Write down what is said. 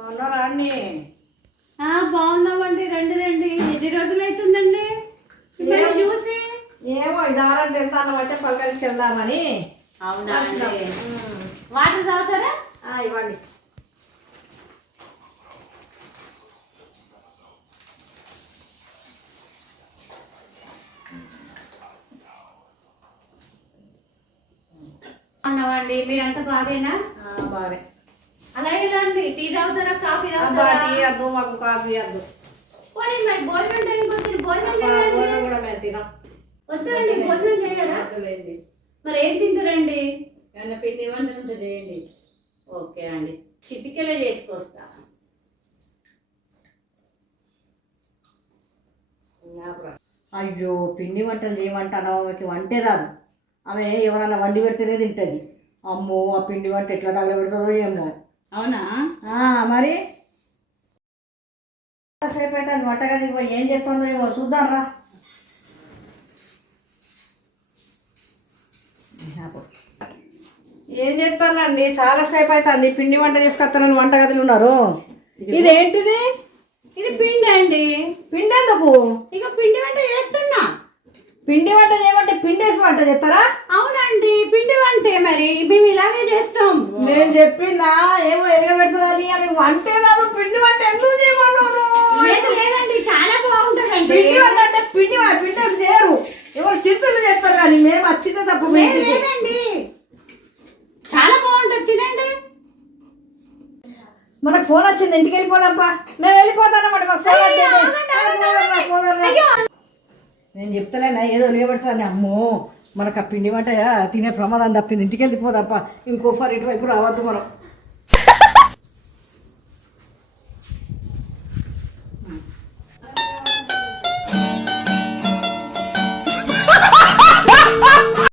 బాగున్నారా అండి? బాగున్నామండి. రండి రండి. ఎన్ని రోజులు అవుతుందండి చూసి? ఏమో ఇదారంటే వెళ్తాను అంటే పలకరించి వెళ్దామని. అవునా? వాటర్ తాగుతారా? ఇవ్వండి. అన్నామండి. మీరంతా బాగేనా? బాగా. అలాగే అండి. టీ తాగుతారా, కాఫీ టీ వద్దు, మాకు కాఫీ వద్దు. పోనీ మరి భోజనం టైంకి వచ్చి భోజనం చేయండి. కూడా మేము తినాం. వద్దండి, భోజనం చేయరా? మరి ఏం తింటారండి? పిండి వంటలు చేయండి. ఓకే అండి, చిటికెలో చేసుకొస్తా. అయ్యో, పిండి వంటలు చేయమంటాను. ఆమెకి వంటే రాదు. ఆమె ఎవరన్నా వండి పెడితేనే తింటుంది. అమ్మో, ఆ పిండి వంట ఎట్లా తగలబెడుతుందో ఏమో. అవునా? మరి సేపు అయితే వంటగదికి పోయి ఏం చేస్తుందో ఏమో చూద్దాం రా. ఏం చేస్తానండి, చాలాసేపు అవుతుంది. పిండి వంట చేసుకొస్తానని వంటగదిలో ఉన్నారు. ఇదేంటిది? ఇది పిండి అండి. పిండి ఎందుకు? ఇక పిండి వంట చేస్తున్నా. పిండి వంట చేయమంటే పిండి వేసి వంట చేస్తారా? అవునండి, పిండి వంటే. మరి మేము ఇలాగే చేస్తాం. నేను చెప్పినా ఏమో ఎగబెడుతుందని. అవి వంటే రాదు. పిండి వంట ఎందుకు చేయమన్నాను? లేదండి, చాలా బాగుంటుందండి. పిండి వంట అంటే పిండి వేసి చేయరు. ఎవరు చిరుతులు చేస్తారు కానీ మేము వచ్చిందే తప్పు. లేదండి, చాలా బాగుంటుంది, తినండి. మనకు ఫోన్ వచ్చింది, ఇంటికి వెళ్ళిపోదాంపా. మేము వెళ్ళిపోతానమాట. మాకు ఫోన్ వచ్చింది. నేను చెప్తలేనా ఏదో లేబడతాను. అమ్మో, మనకు ఆ పిండి వంట తినే ప్రమాదం తప్పింది. ఇంటికి వెళ్ళిపోదాంపా. ఇంకోసారి ఇటువైపు రావద్దు మనం.